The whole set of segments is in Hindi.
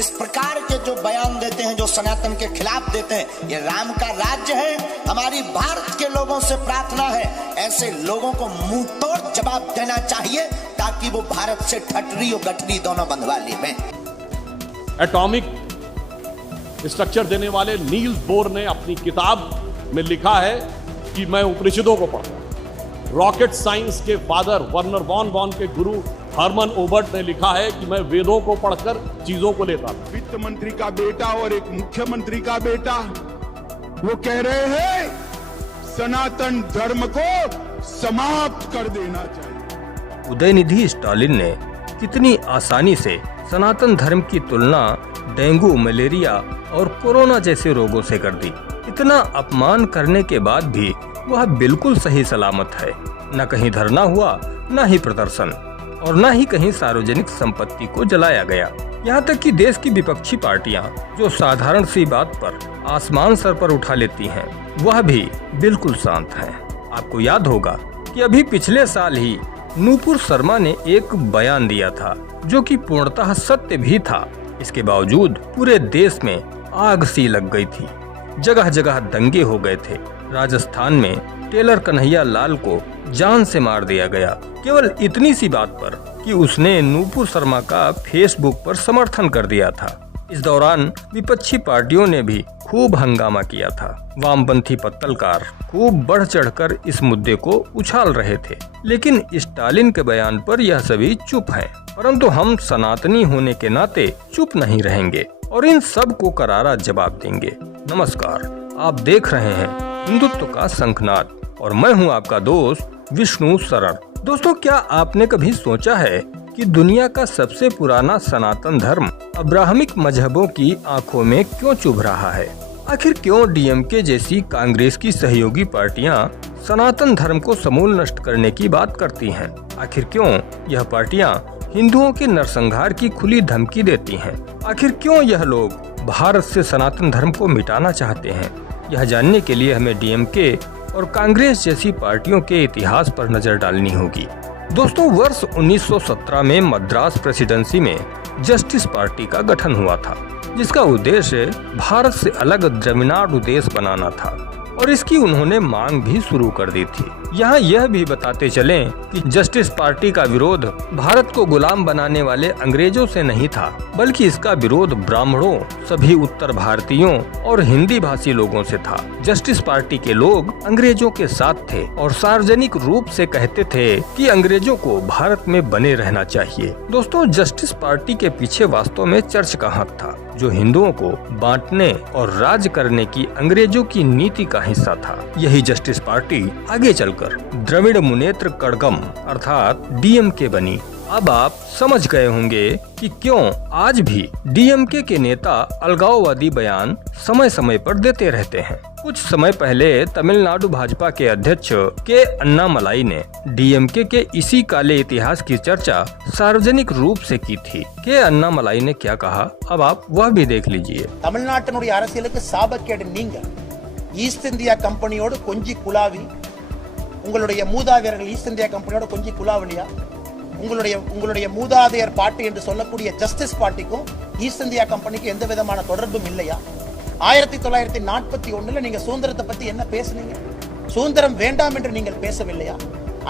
इस प्रकार के जो बयान देते हैं, जो सनातन के खिलाफ देते हैं, ये राम का राज्य है। हमारी भारत के लोगों से प्रार्थना है, ऐसे लोगों को मुंह तोड़ जवाब देना चाहिए ताकि वो भारत से ठटरी और गठरी दोनों बंधवा लें। एटॉमिक स्ट्रक्चर देने वाले नील्स बोर ने अपनी किताब में लिखा है कि मैं उपनिषदों को पढ़ता हूं। रॉकेट साइंस के फादर वर्नर वॉन बॉन के गुरु हरमन ओबर्ट ने लिखा है कि मैं वेदों को पढ़कर चीजों को लेता था। वित्त मंत्री का बेटा और एक मुख्यमंत्री का बेटा वो कह रहे हैं सनातन धर्म को समाप्त कर देना चाहिए। उदयनिधि स्टालिन ने कितनी आसानी से सनातन धर्म की तुलना डेंगू, मलेरिया और कोरोना जैसे रोगों से कर दी। इतना अपमान करने के बाद भी वह बिल्कुल सही सलामत है। न कहीं धरना हुआ, न ही प्रदर्शन, और न ही कहीं सार्वजनिक संपत्ति को जलाया गया। यहाँ तक कि देश की विपक्षी पार्टियां जो साधारण सी बात पर आसमान सर पर उठा लेती हैं, वह भी बिल्कुल शांत हैं। आपको याद होगा कि अभी पिछले साल ही नूपुर शर्मा ने एक बयान दिया था जो कि पूर्णतः सत्य भी था। इसके बावजूद पूरे देश में आग सी लग गई थी, जगह जगह दंगे हो गए थे। राजस्थान में टेलर कन्हैया लाल को जान से मार दिया गया, केवल इतनी सी बात पर कि उसने नूपुर शर्मा का फेसबुक पर समर्थन कर दिया था। इस दौरान विपक्षी पार्टियों ने भी खूब हंगामा किया था। वामपंथी पत्तलकार खूब बढ़ चढ़कर इस मुद्दे को उछाल रहे थे, लेकिन स्टालिन के बयान पर यह सभी चुप हैं। परंतु हम सनातनी होने के नाते चुप नहीं रहेंगे और इन सब को करारा जवाब देंगे। नमस्कार, आप देख रहे हैं हिंदुत्व का शंखनाद और मैं हूं आपका दोस्त विष्णु शरण। दोस्तों, क्या आपने कभी सोचा है कि दुनिया का सबसे पुराना सनातन धर्म अब्राहमिक मजहबों की आंखों में क्यों चुभ रहा है? आखिर क्यों डीएमके जैसी कांग्रेस की सहयोगी पार्टियां सनातन धर्म को समूल नष्ट करने की बात करती हैं? आखिर क्यों यह पार्टियां हिंदुओं के नरसंहार की खुली धमकी देती हैं? आखिर क्यों यह लोग भारत से सनातन धर्म को मिटाना चाहते हैं? यह जानने के लिए हमें डीएमके और कांग्रेस जैसी पार्टियों के इतिहास पर नजर डालनी होगी। दोस्तों, वर्ष 1917 में मद्रास प्रेसिडेंसी में जस्टिस पार्टी का गठन हुआ था, जिसका उद्देश्य भारत से अलग तमिलनाडु देश बनाना था और इसकी उन्होंने मांग भी शुरू कर दी थी। यहाँ यह भी बताते चलें कि जस्टिस पार्टी का विरोध भारत को गुलाम बनाने वाले अंग्रेजों से नहीं था, बल्कि इसका विरोध ब्राह्मणों, सभी उत्तर भारतीयों और हिंदी भाषी लोगों से था। जस्टिस पार्टी के लोग अंग्रेजों के साथ थे और सार्वजनिक रूप से कहते थे कि अंग्रेजों को भारत में बने रहना चाहिए। दोस्तों, जस्टिस पार्टी के पीछे वास्तव में चर्च का हाथ था, जो हिंदुओं को बांटने और राज करने की अंग्रेजों की नीति का हिस्सा था। यही जस्टिस पार्टी आगे चलकर द्रविड़ मुनेत्र कड़गम अर्थात डीएमके बनी। अब आप समझ गए होंगे कि क्यों आज भी डीएमके के नेता अलगाववादी बयान समय समय पर देते रहते हैं। कुछ समय पहले तमिलनाडु भाजपा के अध्यक्ष के अन्नामलाई ने डीएमके के इसी काले इतिहास की चर्चा सार्वजनिक रूप से की थी। के अन्नामलाई ने क्या कहा, अब आप वह भी देख लीजिए। தமிழ்நாட்டினுடைய அரசியலுக்கு சாபக்கேடு நீங்க ஈஸ்ட் இந்தியா கம்பெனியோடு கொஞ்சி குலாவி உங்களுடைய மூதாதையர்கள் ஈஸ்ட் இந்தியா கம்பெனியோட கொஞ்சி குலாவலியா உங்களுடைய மூதாதையர் பார்ட்டி என்று சொல்லக்கூடிய ஜஸ்டிஸ் பார்ட்டிக்கும் ஈஸ்ட் இந்தியா கம்பெனிக்கு எந்த விதமான தொடர்பும் இல்லையா? 1941 நீங்க சுதந்திரத்தை பத்தி என்ன பேசுனீங்க? சுதந்திரம் வேண்டாம் என்று நீங்கள் பேசவில்லையா?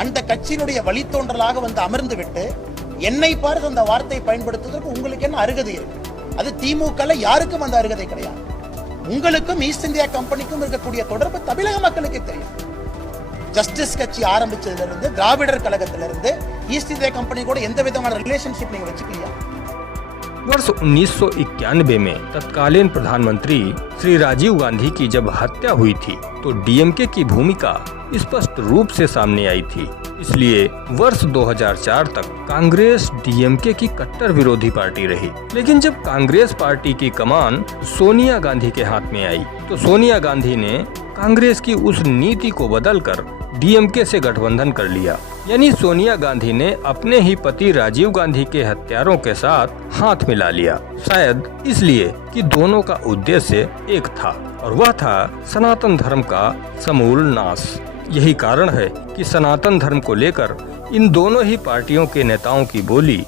அந்த கட்சியினுடைய வழித்தோன்றலாக வந்து அமர்ந்து விட்டு என்னை பார்த்து அந்த வார்த்தையை பயன்படுத்துவதற்கு உங்களுக்கு என்ன அருகதை இருக்கு? அது திமுகல யாருக்கும் அந்த அருகதை கிடையாது. உங்களுக்கும் ஈஸ்ட் இந்தியா கம்பெனிக்கும் இருக்கக்கூடிய தொடர்பு தமிழக மக்களுக்கு தெரியும். ஜஸ்டிஸ் கட்சி ஆரம்பிச்சதிலிருந்து திராவிடர் கழகத்திலிருந்து ஈஸ்ட் இந்தியா கம்பெனி கூட எந்த விதமான ரிலேஷன்ஷிப் நீங்க வச்சுக்கலையா? वर्ष 1991 में तत्कालीन प्रधानमंत्री श्री राजीव गांधी की जब हत्या हुई थी तो डीएमके की भूमिका स्पष्ट रूप से सामने आई थी। इसलिए वर्ष 2004 तक कांग्रेस डीएमके की कट्टर विरोधी पार्टी रही। लेकिन जब कांग्रेस पार्टी की कमान सोनिया गांधी के हाथ में आई तो सोनिया गांधी ने कांग्रेस की उस नीति को बदलकर डीएमके से गठबंधन कर लिया। यानी सोनिया गांधी ने अपने ही पति राजीव गांधी के हत्यारों के साथ हाथ मिला लिया, शायद इसलिए कि दोनों का उद्देश्य एक था और वह था सनातन धर्म का समूल नाश। यही कारण है कि सनातन धर्म को लेकर इन दोनों ही पार्टियों के नेताओं की बोली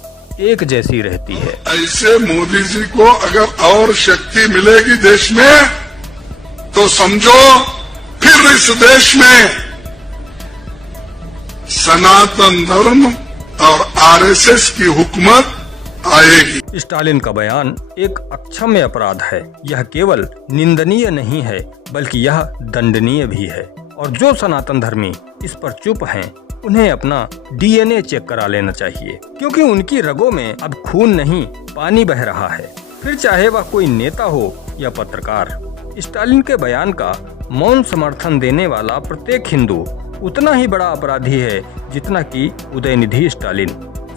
एक जैसी रहती है। ऐसे मोदी जी को अगर और शक्ति मिलेगी देश में तो समझो फिर इस देश में सनातन धर्म और आरएसएस की हुकूमत आएगी। स्टालिन का बयान एक अक्षम्य अपराध है। यह केवल निंदनीय नहीं है बल्कि यह दंडनीय भी है। और जो सनातन धर्मी इस पर चुप हैं, उन्हें अपना डीएनए चेक करा लेना चाहिए, क्योंकि उनकी रगों में अब खून नहीं पानी बह रहा है। फिर चाहे वह कोई नेता हो या पत्रकार। स्टालिन के बयान का मौन समर्थन देने वाला प्रत्येक हिंदू उतना ही बड़ा अपराधी है जितना कि उदयनिधि स्टालिन।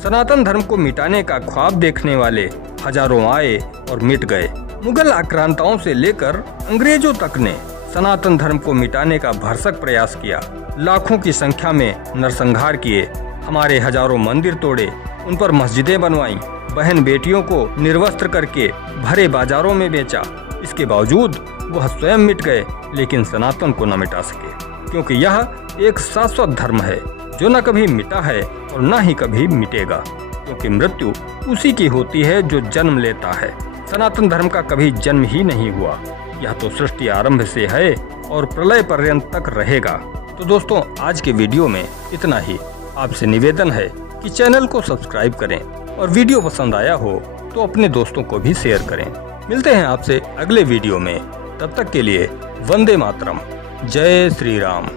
सनातन धर्म को मिटाने का ख्वाब देखने वाले हजारों आए और मिट गए। मुगल आक्रांताओं से लेकर अंग्रेजों तक ने सनातन धर्म को मिटाने का भरसक प्रयास किया। लाखों की संख्या में नरसंहार किए, हमारे हजारों मंदिर तोड़े, उन पर मस्जिदें बनवाई, बहन बेटियों को निर्वस्त्र करके भरे बाजारों में बेचा। इसके बावजूद वह स्वयं मिट गए, लेकिन सनातन को न मिटा सके, क्योंकि यह एक शाश्वत धर्म है जो न कभी मिटा है और न ही कभी मिटेगा, क्योंकि मृत्यु उसी की होती है जो जन्म लेता है। सनातन धर्म का कभी जन्म ही नहीं हुआ। यह तो सृष्टि आरंभ से है और प्रलय पर्यंत तक रहेगा। तो दोस्तों, आज के वीडियो में इतना ही। आपसे निवेदन है कि चैनल को सब्सक्राइब करें और वीडियो पसंद आया हो तो अपने दोस्तों को भी शेयर करें। मिलते हैं आपसे अगले वीडियो में। तब तक के लिए वंदे मातरम। जय श्री राम।